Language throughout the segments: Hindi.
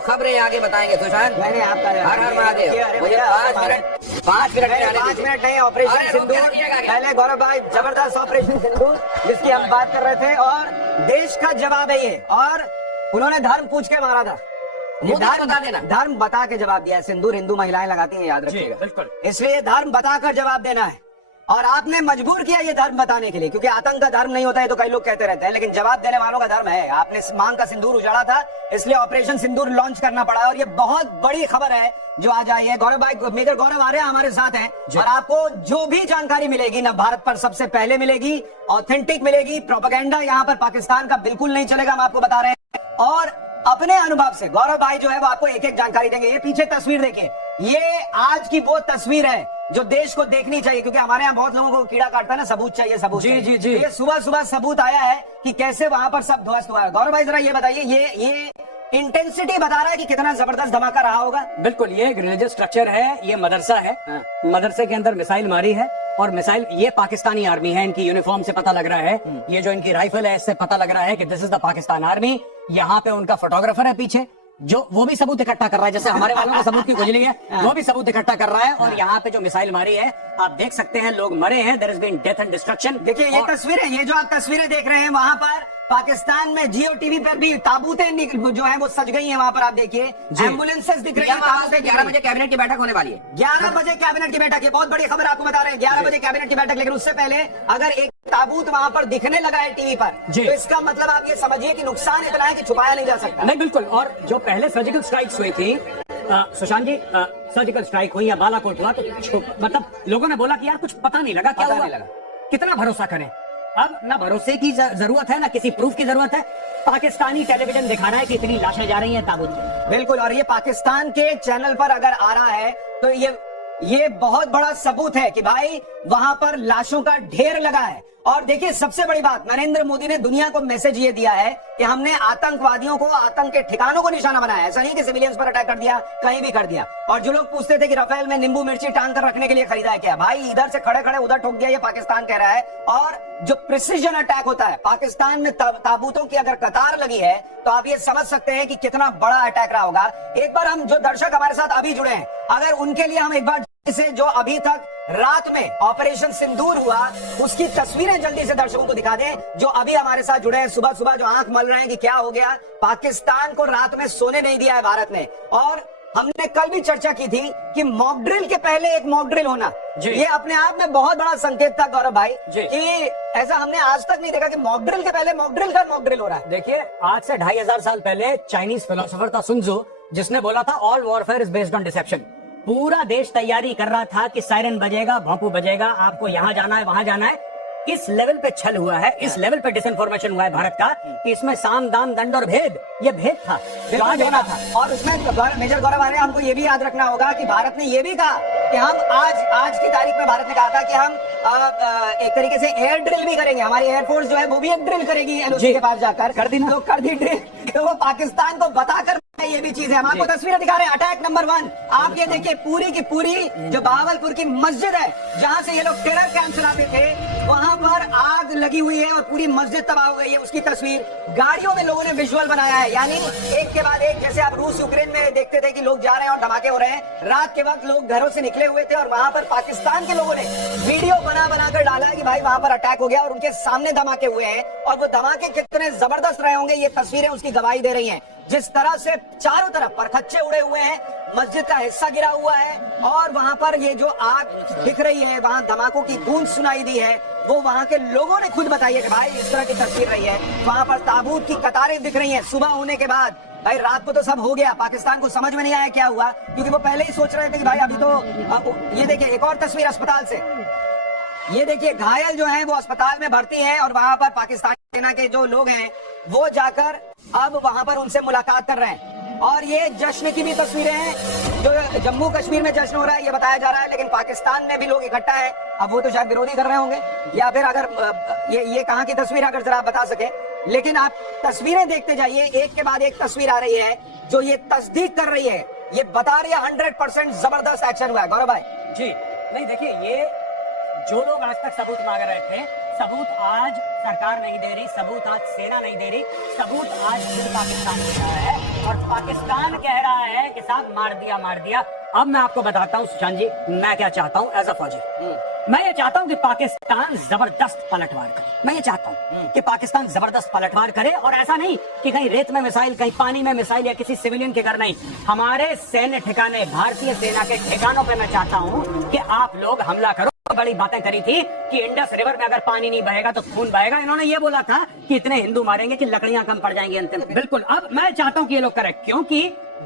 खबरें आगे बताएंगे सुशांत। मैंने आपका हर हर महादेव। मुझे 5 मिनट नहीं, ऑपरेशन सिंदूर। पहले गौरव भाई, जबरदस्त ऑपरेशन सिंदूर जिसकी हम बात कर रहे थे, और देश का जवाब है ये। और उन्होंने धर्म पूछ के मारा था, धर्म बता के जवाब दिया है। सिंदूर हिंदू महिलाएं लगाती हैं, याद रखिएगा, बिल्कुल। इसलिए धर्म बताकर जवाब देना है, और आपने मजबूर किया ये धर्म बताने के लिए, क्योंकि आतंक का धर्म नहीं होता है तो कई लोग कहते रहते हैं, लेकिन जवाब देने वालों का धर्म है। आपने मांग का सिंदूर उजाड़ा था, इसलिए ऑपरेशन सिंदूर लॉन्च करना पड़ा, और ये बहुत बड़ी खबर है जो आज आई है। गौरव भाई, मेजर गौरव आ रहे हैं हमारे साथ हैं, और आपको जो भी जानकारी मिलेगी ना भारत पर सबसे पहले मिलेगी, ऑथेंटिक मिलेगी। प्रोपेगेंडा यहाँ पर पाकिस्तान का बिल्कुल नहीं चलेगा, हम आपको बता रहे हैं। और अपने अनुभव से गौरव भाई जो है वो आपको एक एक जानकारी देंगे। ये पीछे तस्वीर देखिए, ये आज की वो तस्वीर है जो देश को देखनी चाहिए, क्योंकि हमारे यहाँ बहुत लोगों को कीड़ा काटता है ना, सबूत चाहिए, सबूत जी, चाहिए। जी, जी। ये सुबह सुबह सबूत आया है कि कैसे वहां पर सब ध्वस्त हुआ है। गौरव भाई जरा ये बताइए, ये इंटेंसिटी बता रहा है कि कितना जबरदस्त धमाका रहा होगा। बिल्कुल, ये एक रिलीजियस स्ट्रक्चर है, ये मदरसा है। मदरसे के अंदर मिसाइल मारी है, और मिसाइल, ये पाकिस्तानी आर्मी है, इनकी यूनिफॉर्म से पता लग रहा है। ये जो इनकी राइफल है, इससे पता लग रहा है कि this is the Pakistan army. यहाँ पे उनका फोटोग्राफर है पीछे, जो वो भी सबूत इकट्ठा कर रहा है, जैसे हमारे वालों को सबूत की खुजली है, वो भी सबूत इकट्ठा कर रहा है। और यहाँ पे जो मिसाइल मारी है, आप देख सकते हैं, लोग मरे हैं, there is been death and destruction. देखिए ये तस्वीरें, ये जो आप तस्वीरें देख रहे हैं, वहां पर पाकिस्तान में जियो टीवी पर भी ताबूतें जो है वो सज गई हैं। वहां पर आप देखिए एम्बुलेंसेस दिख रही है। 11 बजे कैबिनेट की बैठक होने वाली है। 11 बजे कैबिनेट की बैठक है, बहुत बड़ी खबर आपको बता रहे हैं। 11 बजे कैबिनेट की बैठक, लेकिन उससे पहले अगर एक ताबूत वहां पर दिखने लगा है टीवी पर, तो इसका मतलब आप ये समझिए कि नुकसान इतना है कि छुपाया नहीं जा सकता। नहीं, बिल्कुल। और जो पहले सर्जिकल स्ट्राइक्स हुई थी, सुशांत जी, सर्जिकल स्ट्राइक हुई या बालाकोट हुआ, तो मतलब लोगों ने बोला कि यार कुछ पता नहीं लगा, क्या हुआ, कितना भरोसा करें। अब ना भरोसे की जरूरत है, ना किसी प्रूफ की जरूरत है। पाकिस्तानी टेलीविजन दिखा रहा है कि इतनी लाशें जा रही हैं ताबूत में। बिल्कुल, और ये पाकिस्तान के चैनल पर अगर आ रहा है तो ये बहुत बड़ा सबूत है कि भाई वहां पर लाशों का ढेर लगा है। और देखिए सबसे बड़ी बात, नरेंद्र मोदी ने दुनिया को मैसेज ये दिया है कि हमने आतंकवादियों को, आतंक के ठिकानों को निशाना बनाया है। ऐसा नहीं कि सिविलियंस पर अटैक कर दिया, कहीं भी कर दिया। और जो लोग पूछते थे कि राफेल में नींबू मिर्ची टांग कर रखने के लिए खरीदा है क्या, भाई इधर से खड़े खड़े उधर ठोक दिया, ये पाकिस्तान कह रहा है। और जो प्रिसीजन अटैक होता है पाकिस्तान में, ताबूतों की अगर कतार लगी है, तो आप ये समझ सकते हैं कि कितना बड़ा अटैक रहा होगा। एक बार हम, जो दर्शक हमारे साथ अभी जुड़े हैं, अगर उनके लिए हम एक बार से जो अभी तक रात में ऑपरेशन सिंदूर हुआ उसकी तस्वीरें जल्दी से दर्शकों को दिखा दें, जो अभी हमारे साथ जुड़े हैं, सुबह सुबह जो आंख मल रहे हैं कि क्या हो गया। पाकिस्तान को रात में सोने नहीं दिया है भारत ने। और हमने कल भी चर्चा की थी कि मॉक ड्रिल के पहले एक मॉक ड्रिल होना, ये अपने आप में बहुत बड़ा संकेत था गौरव भाई, कि ऐसा हमने आज तक नहीं देखा कि मॉक ड्रिल के पहले मॉक ड्रिल हो रहा है। देखिए, आज से 2500 साल पहले चाइनीज फिलोसोफर था सुन त्सू, जिसने बोला था all warfare is based on deception. पूरा देश तैयारी कर रहा था कि सायरन बजेगा, भोंपू बजेगा, आपको यहाँ जाना है, वहां जाना है। इस लेवल पे छल हुआ है, इस लेवल पे डिसइंफॉर्मेशन हुआ है भारत का, कि इसमें साम दाम दंड और भेद, ये भेद था, आज होना था। और उसमें मेजर गौरव आ रहे हैं, हमको ये भी याद रखना होगा कि भारत ने ये भी कहा कि हम आज की तारीख में भारत ने कहा था कि हम एक तरीके से एयर ड्रिल भी करेंगे। हमारी एयरफोर्स जो है वो भी एक ड्रिल करेगी एलओसी के पास जाकर, कर दी ड्रिल। तो वो पाकिस्तान को बताकर ये भी चीज है। हम आपको तस्वीरें दिखा रहे हैं। अटैक नंबर 1, आप ये देखिए, पूरी की पूरी जो बहावलपुर की मस्जिद है, जहां से ये लोग टेरर कैंप चलाते थे, वहां पर आग लगी हुई है और पूरी मस्जिद तबाह हो गई है। उसकी तस्वीर गाड़ियों में लोगों ने विजुअल बनाया है, यानी एक के बाद एक, जैसे आप रूस यूक्रेन में देखते थे कि लोग जा रहे हैं और धमाके हो रहे हैं। रात के वक्त लोग घरों से निकले हुए थे और वहां पर पाकिस्तान के लोगों ने वीडियो बनाकर डाला है कि भाई वहां पर अटैक हो गया और उनके सामने धमाके हुए हैं। और वो धमाके कितने जबरदस्त रहे होंगे, ये तस्वीरें उसकी गवाही दे रही हैं। जिस तरह से चारों तरफ परखच्चे उड़े हुए हैं, मस्जिद का हिस्सा गिरा हुआ है, और वहां पर ये जो आग दिख रही है, वहां धमाकों की गूंज सुनाई दी है, वो वहां के लोगों ने खुद बताई है कि भाई इस तरह की तस्वीर रही है। वहां पर ताबूत की कतारें दिख रही हैं सुबह होने के बाद। भाई रात को तो सब हो गया, पाकिस्तान को समझ में नहीं आया क्या हुआ, क्योंकि वो पहले ही सोच रहे थे कि भाई अभी तो। ये देखिए एक और तस्वीर अस्पताल से, ये देखिए घायल जो हैं वो अस्पताल में भर्ती हैं, और वहां पर पाकिस्तानी सेना के जो लोग हैं वो जाकर अब वहां पर उनसे मुलाकात कर रहे हैं। और ये जश्न की भी तस्वीरें हैं, जो जम्मू कश्मीर में जश्न हो रहा है ये बताया जा रहा है, लेकिन पाकिस्तान में भी लोग इकट्ठा है। अब वो तो शायद विरोधी कर रहे होंगे, या फिर अगर ये कहाँ की तस्वीर अगर जरा आप बता सके। लेकिन आप तस्वीरें देखते जाइए, एक के बाद एक तस्वीर आ रही है जो ये तस्दीक कर रही है, ये बता रही है 100% जबरदस्त एक्शन हुआ है। गौरव भाई जी, नहीं देखिए, ये जो लोग आज तक सबूत मांग रहे थे, सबूत आज सरकार नहीं दे रही, सबूत आज सेना नहीं दे रही, सबूत आज पाकिस्तान दे रहा है। और पाकिस्तान कह रहा है कि साहब मार दिया। अब मैं आपको बताता हूं सुशांत जी, मैं क्या चाहता हूं एज अ फौजी। मैं ये चाहता हूं कि पाकिस्तान जबरदस्त पलटवार करे। मैं ये चाहता हूं कि पाकिस्तान जबरदस्त पलटवार करे, और ऐसा नहीं कि कहीं रेत में मिसाइल, कहीं पानी में मिसाइल, या किसी सिविलियन के घर नहीं, हमारे सैन्य ठिकाने, भारतीय सेना के ठिकानों पे मैं चाहता हूं कि आप लोग हमला करो। बड़ी बातें करी थी कि इंडस रिवर में अगर पानी नहीं बहेगा तो खून बहेगा। इन्होंने ये बोला था कि इतने हिंदू मारेंगे कि लकड़ियां कम पड़ जाएंगी अंतिम। बिल्कुल, अब मैं चाहता हूं कि ये लोग करें, क्योंकि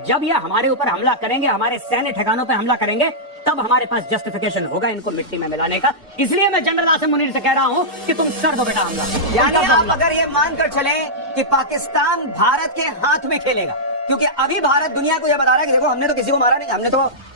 जब ये हमारे ऊपर हमला करेंगे, हमारे सैन्य ठिकानों पे हमला करेंगे, तब हमारे पास जस्टिफिकेशन होगा इनको मिट्टी में मिलाने का। इसलिए मैं जनरल आसिम मुनीर से कह रहा हूं कि तुम कर दो बेटा हमला। यानी आप अगर ये मानकर चले कि पाकिस्तान भारत के हाथ में खेलेगा, क्योंकि अभी भारत दुनिया को यह बता रहा है कि देखो हमने तो किसी को मारा नहीं,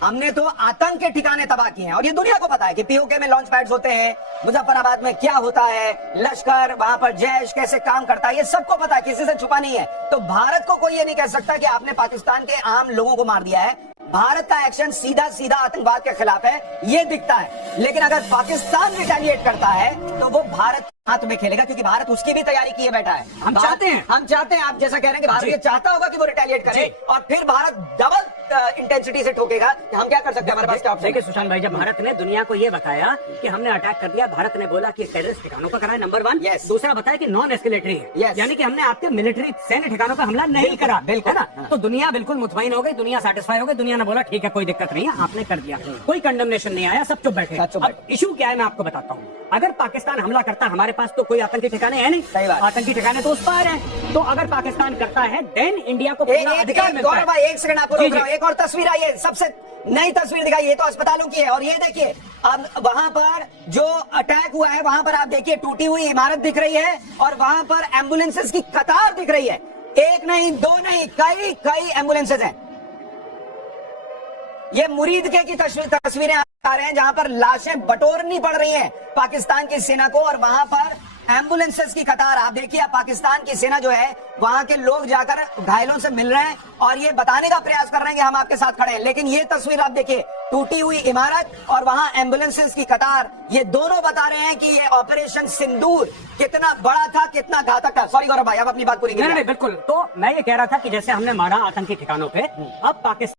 हमने तो आतंक के ठिकाने तबाह किए हैं, और ये दुनिया को पता है कि पीओके में लॉन्च पैड्स होते हैं, मुजफ्फराबाद में क्या होता है, लश्कर, वहां पर जैश कैसे काम करता है, ये सबको पता है, किसी से छुपा नहीं है। तो भारत को कोई ये नहीं कह सकता कि आपने पाकिस्तान के आम लोगों को मार दिया है। भारत का एक्शन सीधा सीधा आतंकवाद के खिलाफ है, ये दिखता है। लेकिन अगर पाकिस्तान रिटेलिएट करता है तो वो भारत हाथ में खेलेगा, क्योंकि भारत उसकी भी तैयारी किए बैठा है। हम चाहते हैं, आप जैसा कह रहे हैं कि भारत ये चाहता होगा कि वो रिटेलिएट करे, और फिर भारत डबल इंटेंसिटी से ठोकेगा। हम क्या कर सकते हैं, हमारे पास क्या ऑप्शन है? देखिए सुशांत भाई, जब भारत ने दुनिया को ये बताया कि हमने अटैक कर दिया, भारत ने बोला कि टेररिस्ट ठिकानों पर करा है, नंबर 1। Yes. दूसरा बताया कि नॉन एस्केलेटरी है, Yes. यानी कि हमने आपके मिलिट्री सैन्य ठिकानों पर हमला नहीं करा, बिल्कुल, है ना? तो दुनिया बिल्कुल मुतमईन हो गई, दुनिया सेटिस्फाई हो गई, दुनिया ने बोला ठीक है कोई दिक्कत नहीं है, आपने कर दिया, कोई कंडेमनेशन नहीं आया, सब चुप बैठे। अब इशू क्या है मैं आपको बताता हूँ। अगर पाकिस्तान हमला करता, हमारे पास तो कोई आतंकी ठिकाने है नहीं, सही बात। आतंकी ठिकाने तो उस पार है। तो अगर पाकिस्तान करता है, देन इंडिया को पूरा अधिकार मिलता है। गौरव भाई एक सेकंड आपको रोक रहा हूं, एक और तस्वीर आई है, सबसे नई तस्वीर दिखाई, ये तो अस्पतालों की है, और ये देखिए अब वहां पर जो अटैक हुआ है, वहां पर आप देखिए टूटी हुई इमारत दिख रही है, और वहां पर एम्बुलेंसेस की कतार दिख रही है। एक नहीं, दो नहीं, कई एम्बुलेंसेस हैं। ये मुरीदके की तस्वीरें आ रहे हैं, जहां पर लाशें बटोरनी पड़ रही हैं पाकिस्तान की सेना को, और वहां पर एम्बुलेंसेस की कतार। आप देखिए, पाकिस्तान की सेना जो है, वहां के लोग जाकर घायलों से मिल रहे हैं और ये बताने का प्रयास कर रहे हैं कि हम आपके साथ खड़े हैं। लेकिन ये तस्वीर आप देखिए, टूटी हुई इमारत और वहां एम्बुलेंसेस की कतार, ये दोनों बता रहे हैं कि ये ऑपरेशन सिंदूर कितना बड़ा था, कितना घातक था। सॉरी गौरव भाई, आप अपनी बात पूरी कीजिए। नहीं, बिल्कुल। तो मैं ये कह रहा था कि जैसे हमने मारा आतंकी ठिकानों पे, अब पाकिस्तान